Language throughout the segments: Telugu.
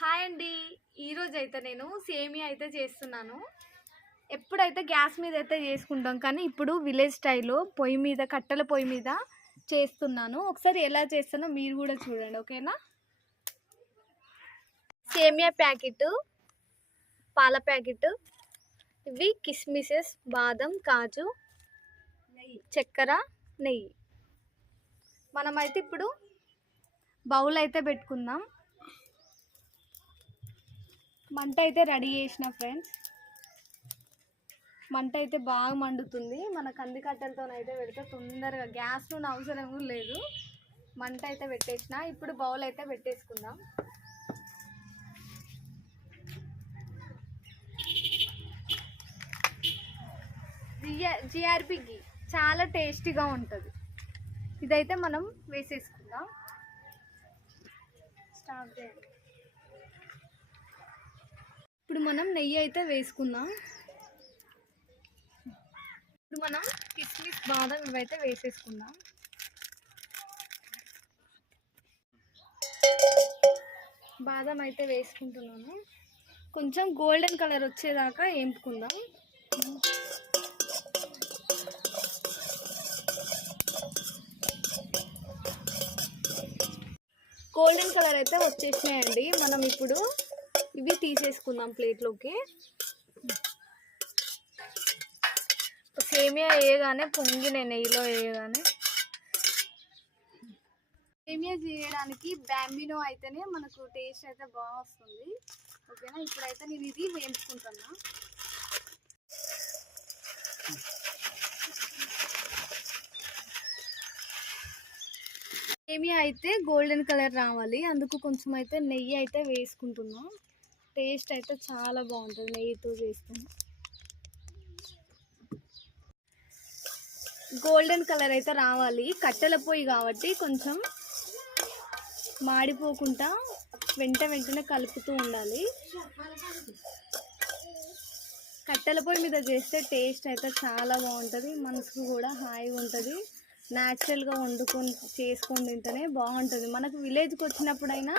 హాయ్ అండి. ఈరోజు అయితే నేను సేమియా అయితే చేస్తున్నాను. ఎప్పుడైతే గ్యాస్ మీద అయితే చేసుకుంటాం, కానీ ఇప్పుడు విలేజ్ స్టైల్లో పొయ్యి మీద, కట్టెల పొయ్యి మీద చేస్తున్నాను. ఒకసారి ఎలా చేస్తానో మీరు కూడా చూడండి, ఓకేనా? సేమియా ప్యాకెట్, పాల ప్యాకెట్, ఇవి కిస్మిసెస్, బాదం, కాజు, చక్కెర, నెయ్యి. మనమైతే ఇప్పుడు బౌల్ అయితే పెట్టుకుందాం. మంట అయితే రెడీ చేసిన ఫ్రెండ్స్. మంట అయితే బాగా మండుతుంది. మన కంది కట్టెలతో అయితే పెడితే తొందరగా గ్యాస్ నూనె అవసరం లేదు. మంట అయితే పెట్టేసిన. ఇప్పుడు బౌల్ అయితే పెట్టేసుకుందాం. జిఆర్బి ఘీ చాలా టేస్టీగా ఉంటుంది. ఇదైతే మనం వేసేసుకుందాం. స్టార్ట్ చేయండి. ఇప్పుడు మనం నెయ్యి అయితే వేసుకుందాం. ఇప్పుడు మనం కిస్మిస్, బాదం ఇవైతే వేసేసుకుందాం. బాదం అయితే వేసుకుంటున్నాను. కొంచెం గోల్డెన్ కలర్ వచ్చేదాకా వేపుకుందాం. గోల్డెన్ కలర్ అయితే వచ్చేసినాయండి. మనం ఇప్పుడు ఇవి తీసేసుకుందాం ప్లేట్లోకి. సేమియా వేయగానే పొంగిన నెయ్యిలో వేయగానే. సేమియా చేయడానికి బ్యాంబినో అయితేనే మనకు టేస్ట్ అయితే బాగా వస్తుంది, ఓకేనా? ఇప్పుడైతే నేను ఇది వేయించుకుంటున్నా. సేమియా అయితే గోల్డెన్ కలర్ రావాలి, అందుకు కొంచెం అయితే నెయ్యి అయితే వేసుకుంటున్నా. టేస్ట్ అయితే చాలా బాగుంటుంది నెయ్యితో చేస్తాను. గోల్డెన్ కలర్ అయితే రావాలి. కట్టెల పొయ్యి కాబట్టి కొంచెం మాడిపోకుండా వెంటనే కలుపుతూ ఉండాలి. కట్టెల పొయ్యి మీద చేస్తే టేస్ట్ అయితే చాలా బాగుంటుంది. మనసుకు కూడా హాయిగా ఉంటుంది. న్యాచురల్గా వండుకొని చేసుకొని తింటేనే బాగుంటుంది. మనకు విలేజ్కి వచ్చినప్పుడైనా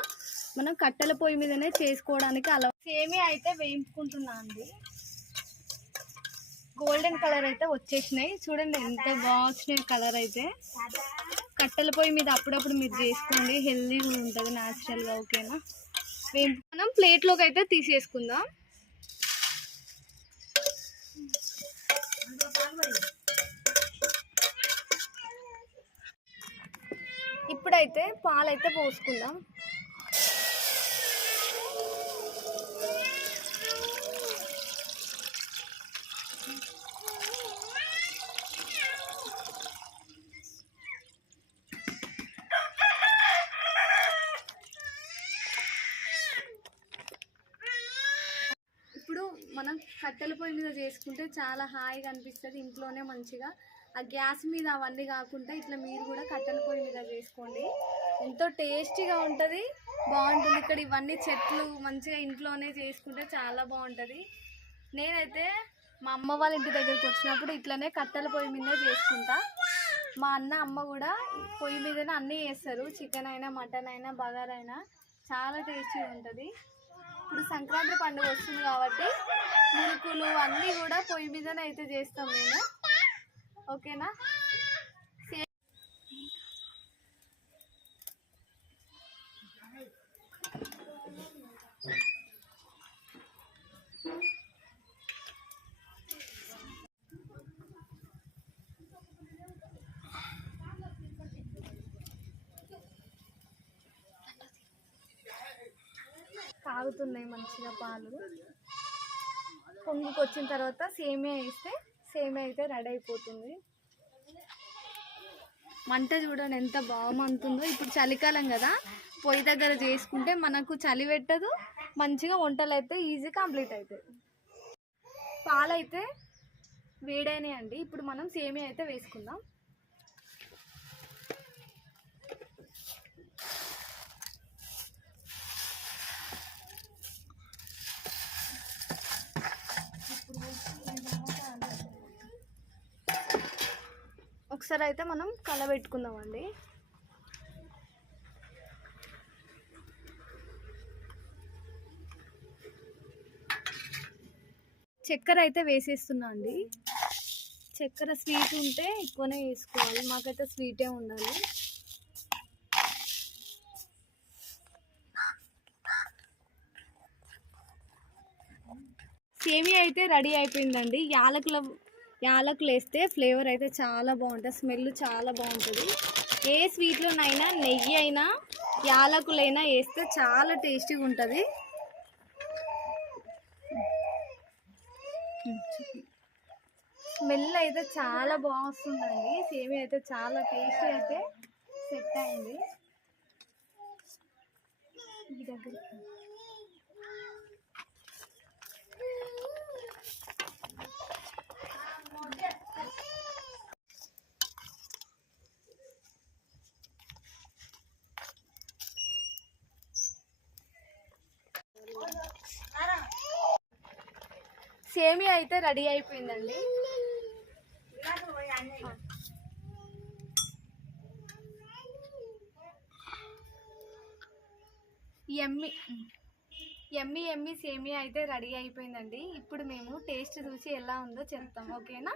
మనం కట్టెల పొయ్యి మీదనే చేసుకోవడానికి అలా. సేమియా అయితే వేయించుకుంటున్నా అండి. గోల్డెన్ కలర్ అయితే వచ్చేసినాయి. చూడండి ఎంత బాగా వచ్చినాయి కలర్ అయితే. కట్టెల పొయ్యి మీద అప్పుడప్పుడు మీరు చేసుకోండి, హెల్దీగా ఉంటుంది న్యాచురల్గా, ఓకేనా? మనం ప్లేట్లోకి అయితే తీసేసుకుందాం. ఇప్పుడైతే పాలైతే పోసుకుందాం. ఇప్పుడు మనం కట్టెల పొయ్యి మీద చేసుకుంటే చాలా హాయిగా అనిపిస్తుంది. ఇంట్లోనే మంచిగా ఆ గ్యాస్ మీద అవన్నీ కాకుండా ఇట్లా మీరు కూడా కట్టెల పొయ్యి మీద చేసుకోండి. ఎంతో టేస్టీగా ఉంటుంది, బాగుంటుంది. ఇక్కడ ఇవన్నీ చెట్లు మంచిగా ఇంట్లోనే చేసుకుంటే చాలా బాగుంటుంది. నేనైతే మా అమ్మ వాళ్ళ ఇంటి దగ్గరికి వచ్చినప్పుడు ఇట్లనే కట్టెల పొయ్యి మీద చేసుకుంటా. మా అమ్మ కూడా పొయ్యి మీదనే అన్నీ చేస్తారు. చికెన్ అయినా, మటన్ అయినా, బగారా అయినా చాలా టేస్టీగా ఉంటుంది. ఇప్పుడు సంక్రాంతి పండుగ వస్తుంది కాబట్టి మురుకులు అన్నీ కూడా పొయ్యి మీదనే అయితే చేస్తాం మేము, ఓకేనా? కాగుతున్నాయి మంచిగా పాలు. పొంగుకి వచ్చిన తర్వాత సేమియా వేస్తే సేమియా అయితే రెడీ అయిపోతుంది. మంట చూడండి ఎంత బాగా మండుతుందో. ఇప్పుడు చలికాలం కదా, పొయ్యి దగ్గర చేసుకుంటే మనకు చలి పెట్టదు, మంచిగా వంటలు అయితే ఈజీ కంప్లీట్ అవుతాయి. పాలు అయితే వేడైనాయండి. ఇప్పుడు మనం సేమియా అయితే వేసుకుందాం. ఒకసారి అయితే మనం కలబెట్టుకుందామండి. చక్కెర అయితే వేసేస్తున్నా అండి. చక్కెర స్వీట్ ఉంటే ఎక్కువనే వేసుకోవాలి, మాకైతే స్వీటే ఉండాలి. సేమియా అయితే రెడీ అయిపోయిందండి. యాలకులు వేస్తే ఫ్లేవర్ అయితే చాలా బాగుంటుంది, స్మెల్ చాలా బాగుంటుంది. ఏ స్వీట్లోనైనా నెయ్యి అయినా యాలకులైనా వేస్తే చాలా టేస్టీగా ఉంటుంది. స్మెల్ అయితే చాలా బాగుంటుందండి. సేమియా అయితే చాలా టేస్టీ అయితే సెట్ అయింది. ఈ దగ్గర సేమియా అయితే రెడీ అయిపోయిందండి. ఎమ్మి ఎమ్మి ఎమ్మి సేమియా అయితే రెడీ అయిపోయిందండి. ఇప్పుడు మేము టేస్ట్ చూసి ఎలా ఉందో చెప్తాం, ఓకేనా?